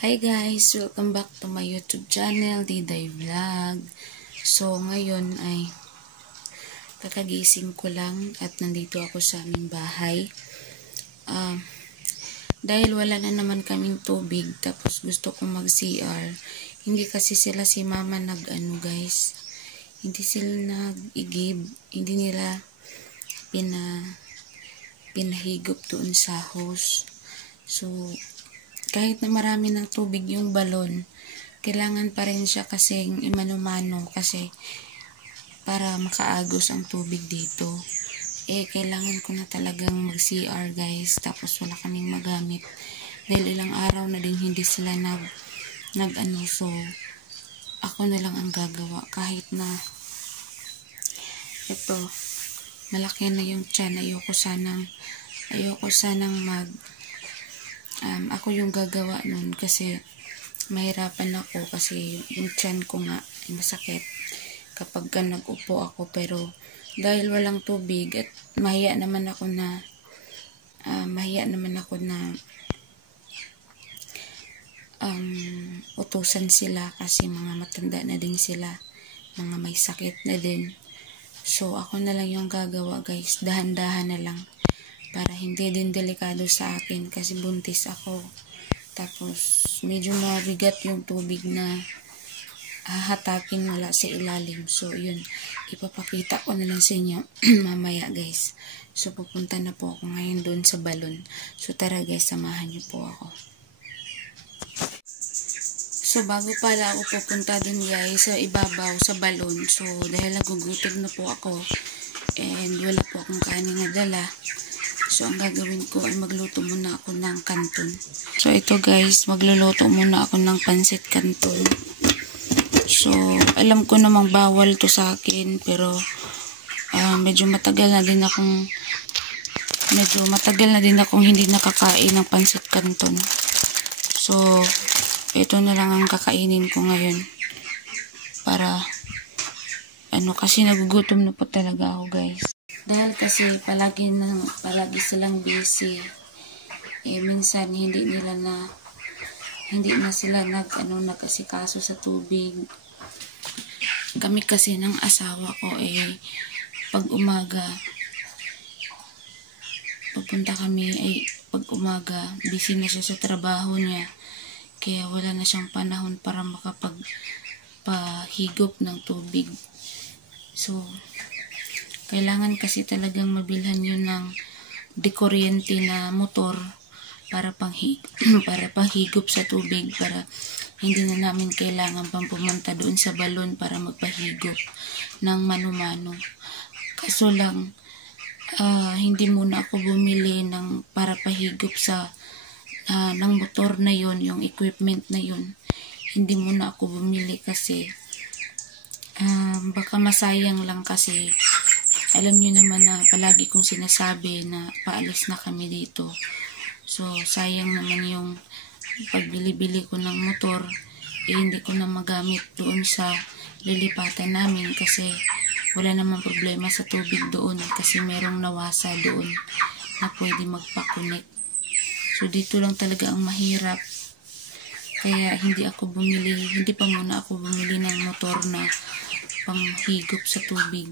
Hi guys! Welcome back to my YouTube channel, Diday Vlog. So, ngayon ay kakagising ko lang at nandito ako sa aming bahay. Dahil wala na naman kaming tubig, tapos gusto kong mag-CR. Hindi kasi sila si mama guys. Hindi sila nag-igib. Hindi nila pinahigop doon sa hose. So, kahit na marami ng tubig yung balon, kailangan pa rin siya kasing imano-mano kasi para makaagos ang tubig dito. Kailangan ko na talagang mag-CR guys, tapos wala kaming magamit. Dahil ilang araw na din hindi sila so ako na lang ang gagawa kahit na ito, malaki na yung tiyan. Ayoko sanang ako yung gagawa nun kasi mahirapan ako kasi yung tiyan ko nga ay masakit kapag nag-upo ako. Pero dahil walang tubig at mahiya naman ako na utusan sila kasi mga matanda na din sila, mga may sakit na din. So ako na lang yung gagawa guys, dahan-dahan na lang para hindi din delikado sa akin kasi buntis ako. Tapos medyo mabigat yung tubig na hahatakin wala sa ilalim. So yun, ipapakita ko na lang sa inyo mamaya guys. So pupunta na po ako ngayon doon sa balon. So tara guys, samahan niyo po ako. So bago pala ako pupunta doon guys sa ibabaw sa balon, so dahil nagugutom na po ako and wala po akong kanin na dala, so ang gagawin ko ay magluto muna ako ng kanton. So ito guys, magluluto muna ako ng pansit kanton. So alam ko namang bawal to sa akin, pero medyo matagal na din akong hindi nakakain ng pansit kanton. So ito na lang ang kakainin ko ngayon para kasi nagugutom na po talaga ako guys. Dahil kasi palagi silang busy. Minsan hindi na sila nag-asikaso sa tubig. Kami kasi ng asawa ko pag umaga pupunta kami pag umaga busy na siya sa trabaho niya. Kaya wala na siyang panahon para makapagpahigop ng tubig. So, kailangan kasi talagang mabilhan yun ng dekuryente na motor para panghigop sa tubig, para hindi na namin kailangan pang pumunta doon sa balon para magpahigop ng mano-mano. Kaso lang, hindi muna ako bumili para pahigop ng motor na yun, yung equipment na yun. Hindi muna ako bumili kasi baka masayang lang kasi alam nyo naman na palagi kong sinasabi na paalis na kami dito. So sayang naman yung pagbili-bili ko ng motor, hindi ko na magamit doon sa lilipatan namin kasi wala namang problema sa tubig doon kasi merong nawasa doon na pwede magpa-connect. So dito lang talaga ang mahirap. Kaya hindi pa muna ako bumili ng motor na panghigop sa tubig.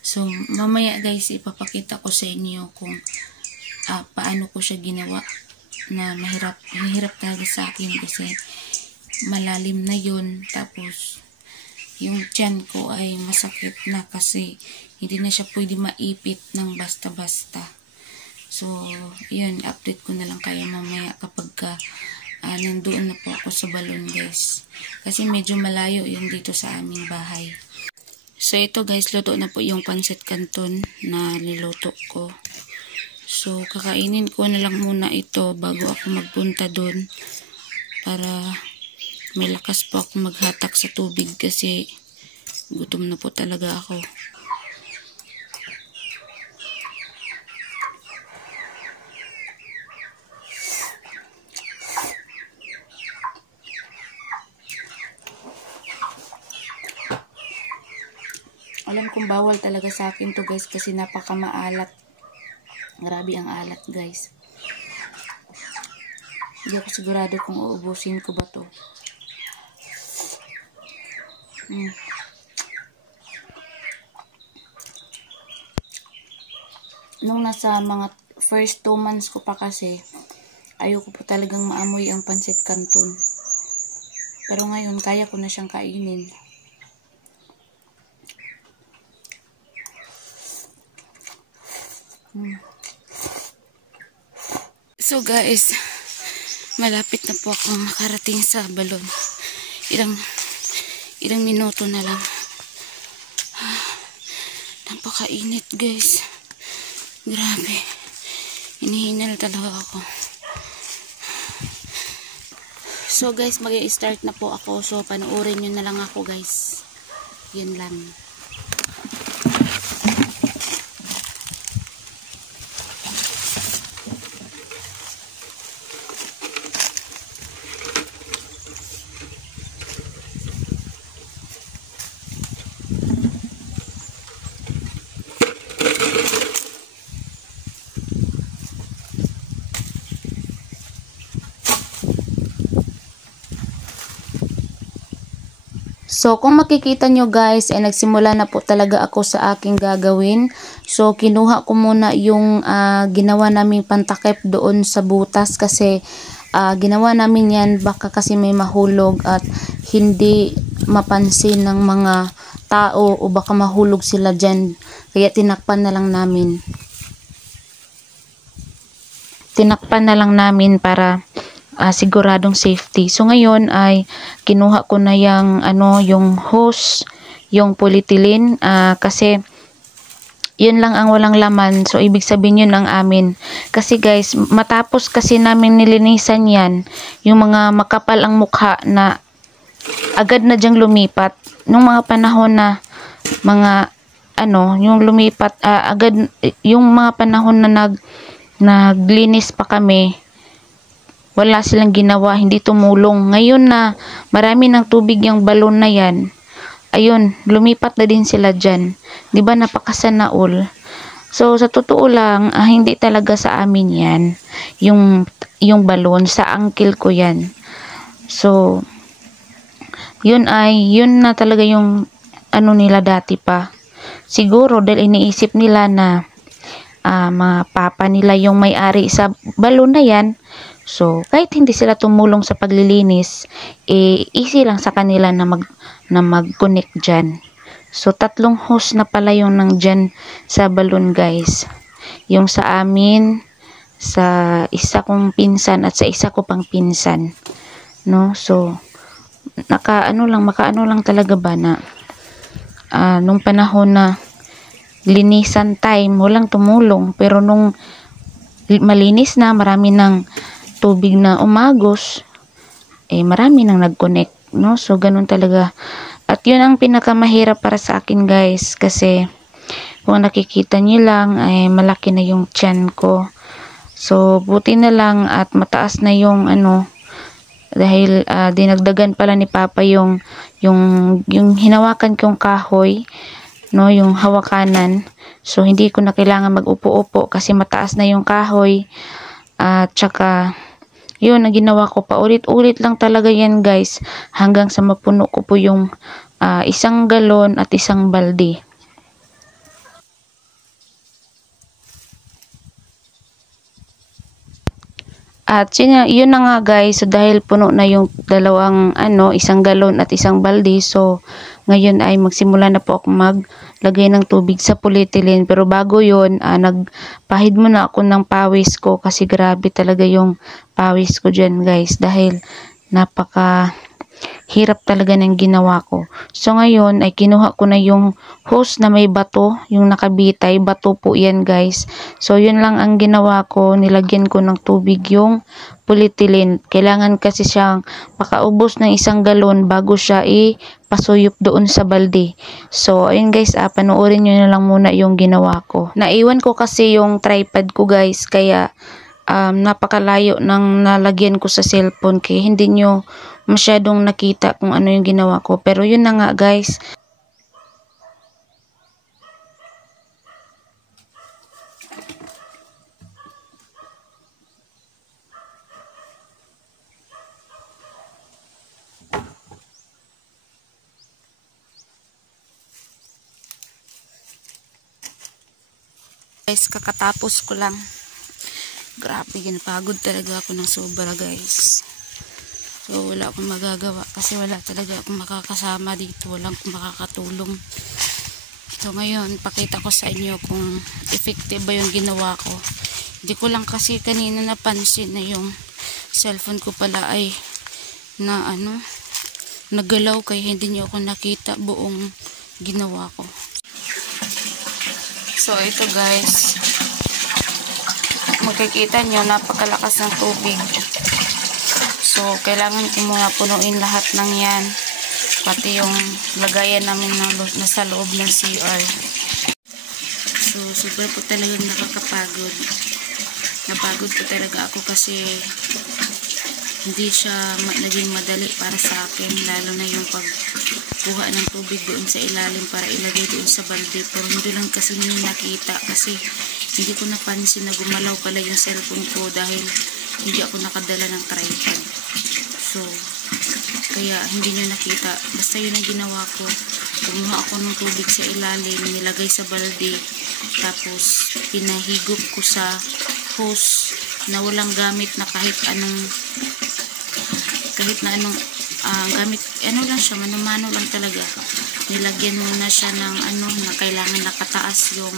So mamaya guys, ipapakita ko sa inyo kung paano ko siya ginawa na mahirap talaga sa akin kasi malalim na yun. Tapos yung tiyan ko ay masakit na kasi hindi na siya pwede maipit ng basta-basta. So, yun, update ko na lang kayo mamaya kapag nandoon na po ako sa balon guys. Kasi medyo malayo yun dito sa aming bahay. So, ito guys, luto na po yung pansit canton na niluto ko. So, kakainin ko na lang muna ito bago ako magpunta doon para may lakas po ako maghatak sa tubig kasi gutom na po talaga ako. Alam kong bawal talaga sa akin to guys kasi napakamaalat. Grabe ang alat guys. Hindi ako sigurado kung uubusin ko ba to. Nung nasa mga first 2 months ko pa kasi, ayoko po talagang maamoy ang pansit canton. Pero ngayon, kaya ko na siyang kainin. So guys, malapit na po ako makarating sa balon. Ilang minuto na lang. Napakainit guys. Grabe. Hinihinal talaga ako. So guys, mag-i-start na po ako. So panoorin nyo na lang ako guys. Yun lang. So, kung makikita nyo guys, nagsimula na po talaga ako sa aking gagawin. So, kinuha ko muna yung ginawa naming pantakip doon sa butas kasi ginawa namin yan baka kasi may mahulog at hindi mapansin ng mga tao o baka mahulog sila dyan. Kaya tinakpan na lang namin. Tinakpan na lang namin para siguradong safety. So ngayon ay kinuha ko na yung hose, yung polyethylene kasi yun lang ang walang laman. So ibig sabihin yun ang amin. Kasi guys, matapos kasi namin nilinisan yan, yung mga makapal ang mukha na agad na dyang lumipat. Nung mga panahon na yung lumipat agad, yung mga panahon na naglinis pa kami, wala silang ginawa, hindi tumulong. Ngayon na marami ng tubig yung balon na yan, ayun, lumipat na din sila dyan. Diba napakasana all. So sa totoo lang, hindi talaga sa amin yan. Yung balon, sa uncle ko yan. So, yun na talaga yung nila dati pa. Siguro dahil iniisip nila na mga papa nila yung may-ari sa balon na yan. So, kahit hindi sila tumulong sa paglilinis, easy lang sa kanila na mag-connect dyan. So, 3 hose na pala yung nandyan sa balon guys. Yung sa amin, sa isa kong pinsan at sa isa ko pang pinsan. No? So, makaano lang talaga ba na nung panahon na linisan time, walang tumulong. Pero nung malinis na, marami ng tubig na umagos, marami nang nag-connect, no? So ganun talaga. At yun ang pinakamahirap para sa akin guys, kasi kung nakikita niyo lang ay malaki na yung tiyan ko. So buti na lang at mataas na yung dahil dinagdagan pala ni Papa yung hinawakan kong kahoy, no, yung hawakanan. So hindi ko na kailangan mag-upo-upo kasi mataas na yung kahoy. At saka yun, ang ginawa ko pa ulit-ulit lang talaga yan guys, hanggang sa mapuno ko po yung 1 galon at 1 balde. At yun na nga guys, so dahil puno na yung 1 galon at 1 balde, so ngayon ay magsimula na po ako maglagay ng tubig sa polyethylene. Pero bago yun, nagpahid muna ako ng pawis ko kasi grabe talaga yung pawis ko dyan guys, dahil napaka hirap talaga ng ginawa ko. So ngayon ay kinuha ko na yung hose na may bato, yung nakabitay, bato po yan guys. So yun lang ang ginawa ko, nilagyan ko ng tubig yung polyethylene. Kailangan kasi siyang makaubos ng 1 galon bago siya pasuyop doon sa balde. So ayun guys, panoorin nyo na lang muna yung ginawa ko. Naiwan ko kasi yung tripod ko guys, kaya napakalayo ng nalagyan ko sa cellphone, kaya hindi nyo masyadong nakita kung ano yung ginawa ko. Pero yun na nga guys. guys, kakatapos ko lang. Grabe, ginapagod talaga ako ng sobra guys. So wala akong magagawa kasi wala talaga akong makakasama dito, walang makakatulong. So ngayon, pakita ko sa inyo kung effective ba yung ginawa ko. Hindi ko lang kasi kanina napansin na yung cellphone ko pala ay na nagalaw, kaya hindi niyo ako nakita buong ginawa ko. So ito guys, makikita nyo napakalakas ng tubig. So kailangan ko muna punuin lahat ng yan, pati yung lagayan namin nasa loob ng CR. So super po talagang nakakapagod. Napagod po talaga ako kasi hindi siya naging madali para sa akin, lalo na yung pagkuha ng tubig doon sa ilalim para ilagay doon sa balde. Pero hindi lang kasi nyo nakita kasi hindi ko napansin na gumalaw pala yung cellphone ko dahil hindi ako nakadala ng tripod. So kaya hindi nyo nakita. Basta yun ang ginawa ko, kumuha ako ng tubig sa ilalim, nilagay sa balde, tapos pinahigop ko sa hose na walang gamit na kahit anong gamit, lang siya, mano-mano lang talaga. Nilagyan mo na siya ng na kailangan nakataas yung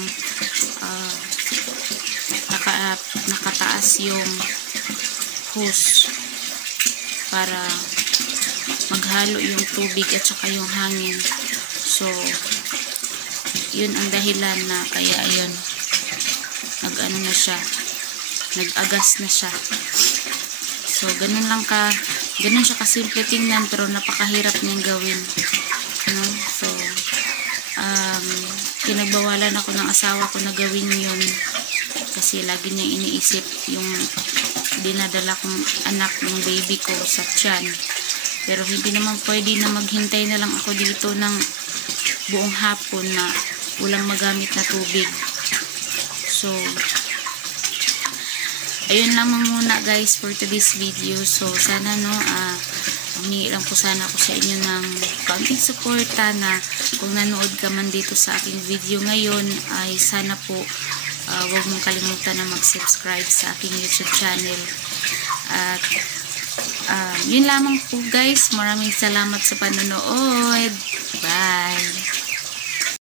nakataas yung hose para maghalo yung tubig at saka yung hangin. So yun ang dahilan na kaya ayun, na siya, nag-agas na siya. So ganun siya kasimple tingnan, pero napakahirap niyang gawin, no? So pinagbawalan ako ng asawa ko na gawin yun kasi lagi niyang iniisip yung dinadala kong anak ng baby ko sa tiyan. Pero hindi naman pwede na maghintay na lang ako dito ng buong hapon na walang magamit na tubig. So ayun lamang muna guys for today's video. So sana humingi lang po sana ako sa inyo ng konting suporta, na kung nanood ka man dito sa aking video ngayon ay sana po huwag mong kalimutan na mag-subscribe sa aking YouTube channel. At yun lamang po guys, maraming salamat sa panonood. Bye!